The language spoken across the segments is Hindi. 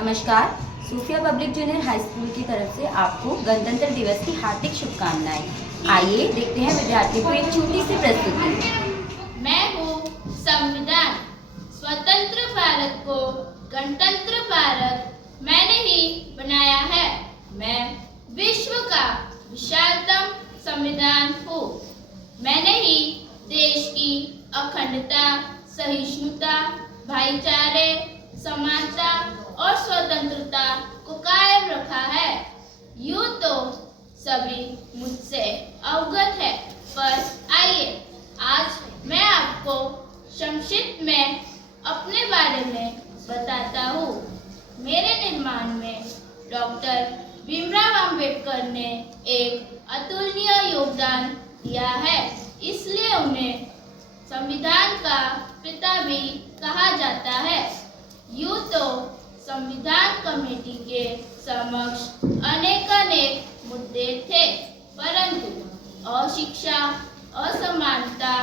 नमस्कार। सूफिया पब्लिक जूनियर हाई स्कूल की तरफ से आपको गणतंत्र दिवस की हार्दिक शुभकामनाएं। आइए देखते हैं विद्यार्थियों को एक छोटी सी प्रस्तुति। मैं हूँ संविधान। स्वतंत्र भारत को गणतंत्र भारत मैंने ही बनाया है। मैं विश्व का विशालतम संविधान हूँ। मैंने ही देश की अखंडता, सहिष्णुता, भाईचारे, समानता और स्वतंत्रता को कायम रखा है। यूं तो सभी मुझसे अवगत है, पर आइए आज मैं आपको संक्षिप्त में अपने बारे में बताता हूँ। मेरे निर्माण में डॉक्टर भीमराव अंबेडकर ने एक अतुलनीय योगदान दिया है, इसलिए उन्हें संविधान का पिता भी कहा जाता है। यूं तो संविधान कमेटी के समक्ष अनेक मुद्दे थे, परंतु अशिक्षा, असमानता,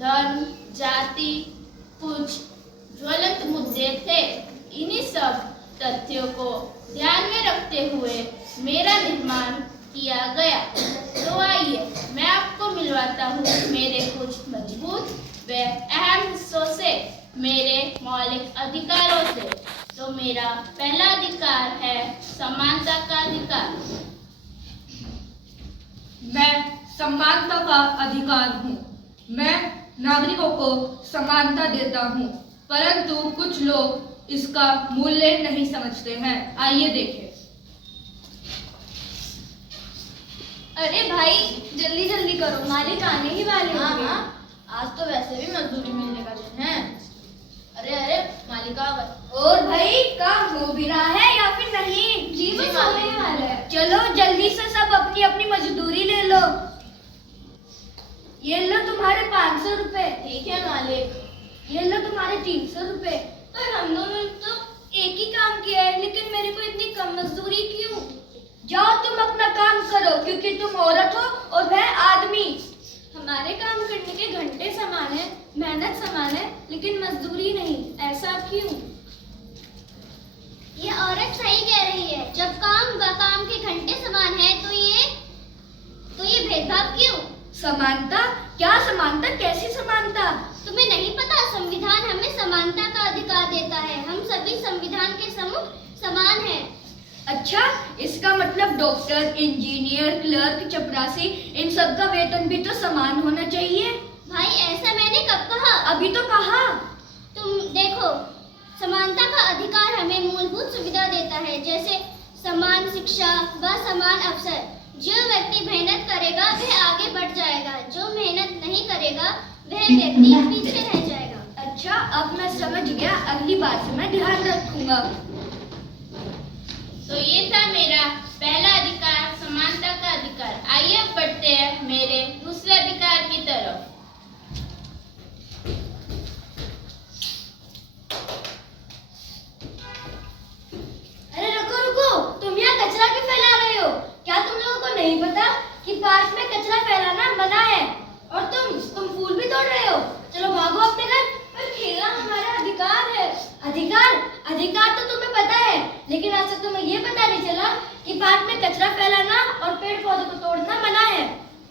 धर्म, जाति कुछ ज्वलंत मुद्दे थे। इन्हीं सब तथ्यों को ध्यान में रखते हुए मेरा निर्माण किया गया। तो आइए मैं आपको मिलवाता हूँ मेरे कुछ मजबूत व अहम हिस्सों से, मेरे मौलिक अधिकारों से। तो मेरा पहला अधिकार है समानता का अधिकार। मैं समानता का अधिकार हूँ। मैं नागरिकों को समानता देता हूँ, परंतु कुछ लोग इसका मूल्य नहीं समझते हैं। आइए देखें। अरे भाई जल्दी जल्दी करो, मालिक आने ही वाले होंगे। हाँ, आज तो वैसे भी मजदूरी मिलने का दिन है। अरे मालिक आ गए। और भाई काम हो भी रहा है या फिर नहीं? जी बस होने वाला है। चलो जल्दी से सब अपनी अपनी मजदूरी ले लो। ये लो तुम्हारे 500 रुपए। ठीक है मालिक। ये लो तुम्हारे 300 रुपए। पर हम दोनों तो एक ही काम किया है, लेकिन मेरे को इतनी कम मजदूरी क्यों? जाओ तुम अपना काम करो, क्योंकि तुम औरत हो और वह आदमी। हमारे काम करने के घंटे समान है, मेहनत समान है, लेकिन मजदूरी नहीं। ऐसा क्यों? ये औरत सही कह रही है। जब काम व काम के घंटे समान है तो ये भेदभाव क्यों? समानता? क्या समानता? कैसी समानता? तुम्हें नहीं पता? संविधान हमें समानता का अधिकार देता है। हम सभी संविधान के सम्मुख समान हैं। अच्छा, इसका मतलब डॉक्टर, इंजीनियर, क्लर्क, चपरासी, इन सब का वेतन भी तो समान होना चाहिए। भाई ऐसा मैंने कब कहा? अभी तो कहा। तुम देखो, समानता का अधिकार हमें मूलभूत सुविधा देता है, जैसे समान शिक्षा व समान अवसर। जो व्यक्ति मेहनत करेगा वह आगे बढ़ जाएगा, जो मेहनत नहीं करेगा वह व्यक्ति पीछे रह जाएगा। अच्छा, अब मैं समझ गया। अगली बार से मैं ध्यान रखूंगा। तो ये था मेरा पहला अधिकार, समानता का अधिकार। आइए अब बढ़ते हैं मेरे दूसरे अधिकार की तरफ। अरे रुको रुको, तुम यहाँ कचरा क्यों फैला रहे हो? क्या तुम लोगों को नहीं पता कि पार्क में कचरा फैलाना मना है? और तुम फूल भी तोड़ रहे हो। चलो भागो अपने घर। पर खेलना हमारा अधिकार है। अधिकार तो तुम्हें पता है, लेकिन आज तक तुम्हें ये पता नहीं चला कि पार्क में कचरा फैलाना और पेड़ पौधों को तोड़ना मना है।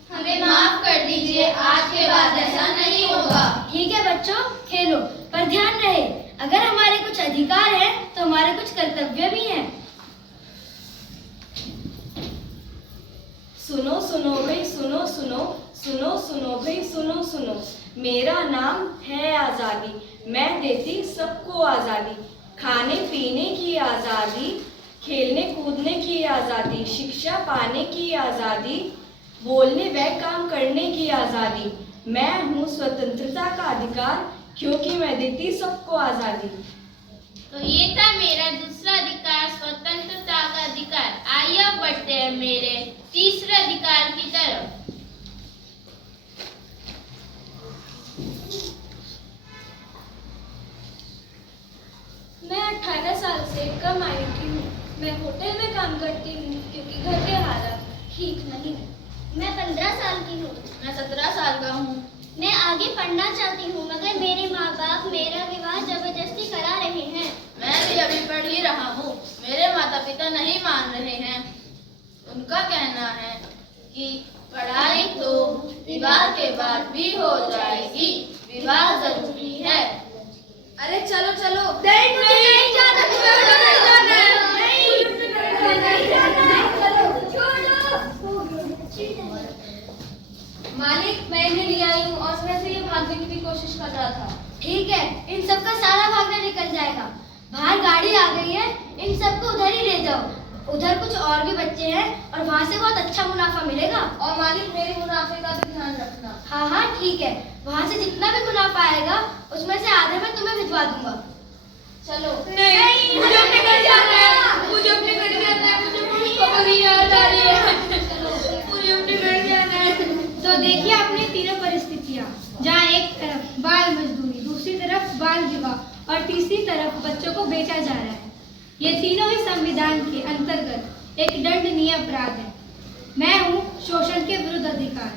हमें माफ कर दीजिए, आज के बाद ऐसा नहीं होगा। ठीक है बच्चों, खेलो, पर ध्यान रहे, अगर हमारे कुछ अधिकार है तो हमारे कुछ कर्तव्य भी हैं। सुनो सुनो भाई, सुनो सुनो सुनो सुनो भाई, सुनो सुनो। मेरा नाम है आज़ादी। मैं देती सबको आज़ादी। खाने पीने की आज़ादी, खेलने कूदने की आज़ादी, शिक्षा पाने की आज़ादी, बोलने व काम करने की आज़ादी। मैं हूँ स्वतंत्रता का अधिकार, क्योंकि मैं देती सबको आज़ादी। तो ये था मेरा दूसरा अधिकार, स्वतंत्रता का अधिकार। आइए अब बढ़ते हैं मेरे तीसरे अधिकार की तरफ। मैं 18 साल से कम आयु की हूँ। मैं होटल में काम करती हूँ, क्योंकि घर के हालात ठीक नहीं। मैं 15 साल की हूँ। मैं 17 साल का हूँ। मैं आगे पढ़ना चाहती हूँ, मगर मेरे माँ बाप मेरा विवाह जबरदस्ती करा रहे हैं। मैं भी अभी पढ़ ही रहा हूँ। तो नहीं मान रहे हैं। उनका कहना है कि पढ़ाई तो विवाह के बाद भी हो जाएगी, विवाह जरूरी है। अरे चलो चलो। नहीं जाना, मालिक, मैं इन्हें ले आई हूँ और उसमें से ये भागने की भी कोशिश कर रहा था। ठीक है, इन सबका सारा भागना निकल जाएगा। बाहर गाड़ी आ गई है, इन सबको उधर ही ले जाओ। उधर कुछ और भी बच्चे हैं और वहाँ से बहुत अच्छा मुनाफा मिलेगा। और मालिक, मेरे मुनाफे का भी ध्यान रखना। हाँ हाँ ठीक है, वहाँ से जितना भी मुनाफा आएगा उसमें से आधे मैं तुम्हें भिजवा दूंगा। चलो। नहीं, मुझे अपने घर जाना है, मुझे अपने घर जाना है, मुझे मम्मी पापा की याद आ रही है, मुझे अपने घर जाना है। तो देखिए आपने तीनों परिस्थितियाँ, जहाँ एक तरफ बाल मजदूरी, दूसरी तरफ बाल विवाह और तीसरी तरफ बच्चों को बेचा जा रहा है। ये तीनों ही संविधान के अंतर्गत एक दंडनीय अपराध है। मैं हूँ शोषण के विरुद्ध अधिकार।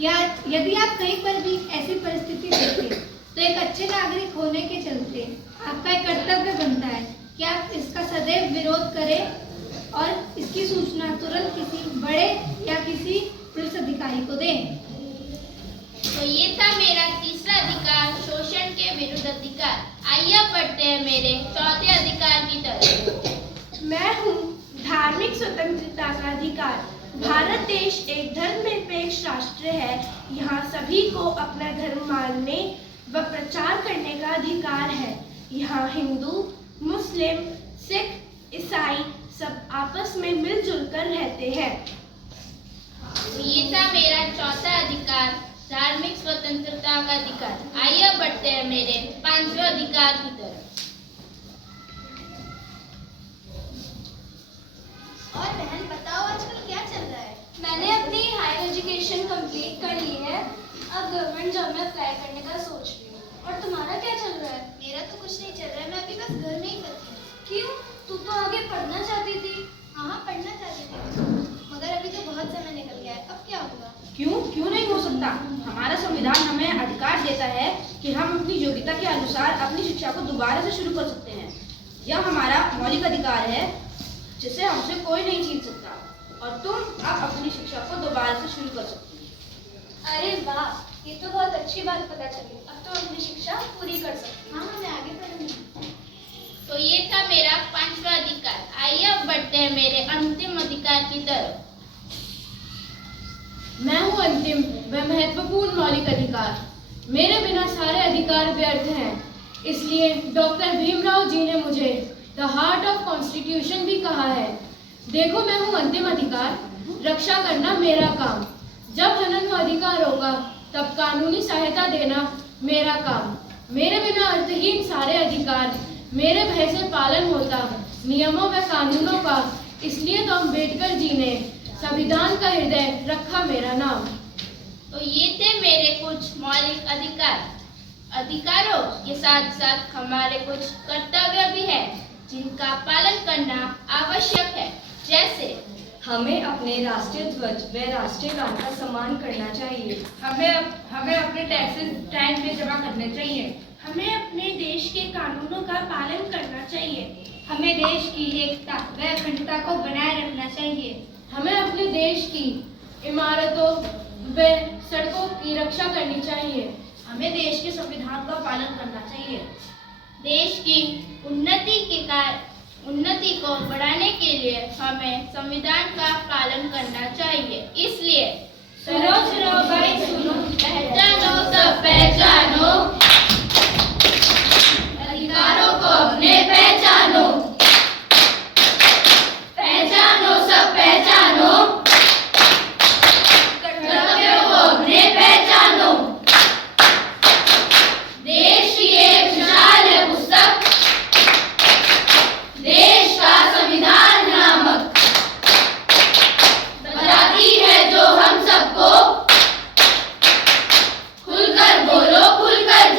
या यदि आप कहीं पर भी ऐसी परिस्थिति देखें तो एक अच्छे नागरिक होने के चलते आपका एक कर्तव्य बनता है कि आप इसका सदैव विरोध करें और इसकी सूचना तुरंत किसी बड़े या किसी पुलिस अधिकारी को दें। तो ये था मेरा तीसरा अधिकार, शोषण के विरुद्ध अधिकार। आइए बढ़ते हैं मेरे चौथे अधिकार की तरफ। मैं हूँ धार्मिक स्वतंत्रता का अधिकार। भारत देश एक धर्मनिरपेक्ष राष्ट्र है। यहाँ सभी को अपना धर्म मानने व प्रचार करने का अधिकार है। यहाँ हिंदू, मुस्लिम, सिख, ईसाई सब आपस में मिलजुल कर रहते हैं। तो ये था मेरा चौथा अधिकार, धार्मिक स्वतंत्रता का अधिकार। आइए बढ़ते हैं मेरे पांचवें अधिकार की तरफ। और बहन बताओ आजकल क्या चल रहा है? मैंने अपनी हायर एजुकेशन कंप्लीट कर ली है। अब गवर्नमेंट जॉब में अप्लाई करने का सोच रही हूँ। और तुम्हारा क्या चल रहा है? मेरा तो कुछ नहीं चल रहा है, मैं अभी बस घर में ही फंसी हूँ। क्यों? तू तो आगे पढ़ना चाहती थी। हाँ पढ़ना चाहती थी, मगर अभी तो बहुत समय निकल गया है, अब क्या होगा? क्यों नहीं हो सकता? हमारा संविधान हमें अधिकार देता है कि हम अपनी योग्यता के अनुसार अपनी शिक्षा को दोबारा से शुरू कर सकते हैं। यह हमारा मौलिक अधिकार है जिसे हमसे कोई नहीं छीन सकता, और तुम अब अपनी शिक्षा को दोबारा से शुरू कर सकती हो। अरे वाह, ये तो बहुत अच्छी बात पता चली। अब तो अपनी शिक्षा पूरी कर सकती हूँ। हाँ मैं आगे पढ़ूंगी। तो ये था मेरा पांचवा अधिकार। आइए अब बढ़ते हैं मेरे अंतिम अधिकार की तरफ। मैं हूँ अंतिम व महत्वपूर्ण मौलिक अधिकार। मेरे बिना सारे अधिकार व्यर्थ हैं। इसलिए डॉक्टर भीमराव जी ने मुझे द हार्ट ऑफ कॉन्स्टिट्यूशन भी कहा है। देखो, मैं हूँ अंतिम अधिकार, रक्षा करना मेरा काम। जब हनन व अधिकार होगा तब कानूनी सहायता देना मेरा काम। मेरे बिना अर्थहीन सारे अधिकार, मेरे भय से पालन होता नियमों व कानूनों का। इसलिए तो अम्बेडकर जी ने संविधान का हृदय रखा मेरा नाम। तो ये थे मेरे कुछ मौलिक अधिकार। अधिकारों के साथ साथ हमारे कुछ कर्तव्य भी है जिनका पालन करना आवश्यक है। जैसे हमें अपने राष्ट्रीय ध्वज व राष्ट्रीय गान का सम्मान करना चाहिए। हमें अपने टैक्सेस टाइम पे जमा करने चाहिए। हमें अपने देश के कानूनों का पालन करना चाहिए। हमें देश की एकता व अखंडता को बनाए रखना चाहिए। हमें अपने देश की इमारतों व सड़कों की रक्षा करनी चाहिए। हमें देश के संविधान का पालन करना चाहिए। देश की उन्नति को बढ़ाने के लिए हमें संविधान का पालन करना चाहिए। इसलिए सुनो भाई सुनो, पहचानो सब पहचानो, अधिकारों को अपने पहचानो। पहचानो सब पहचानो, कर्तव्यों को अपने पहचानो। देश की एक विशाल है पुस्तक, देश का संविधान नामक, बताती है जो हम सबको खुलकर बोलो खुलकर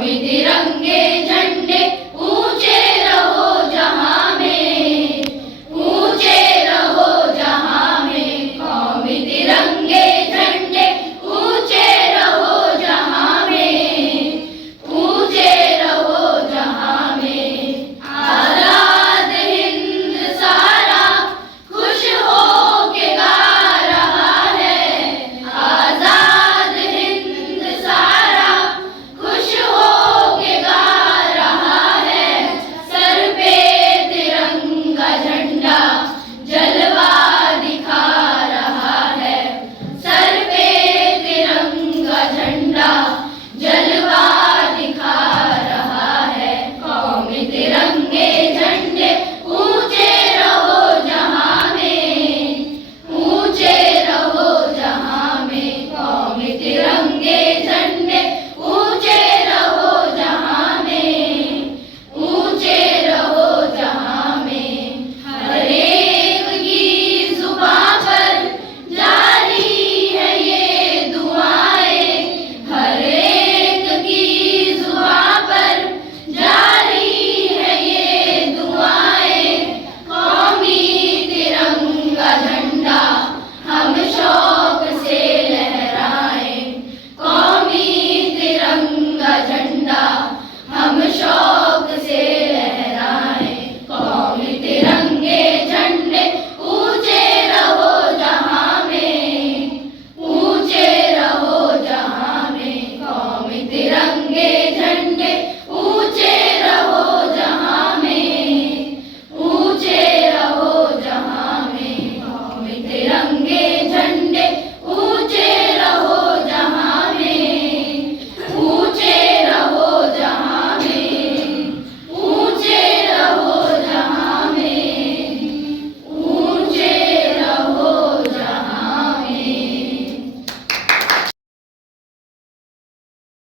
हमें तिरंगे झंडे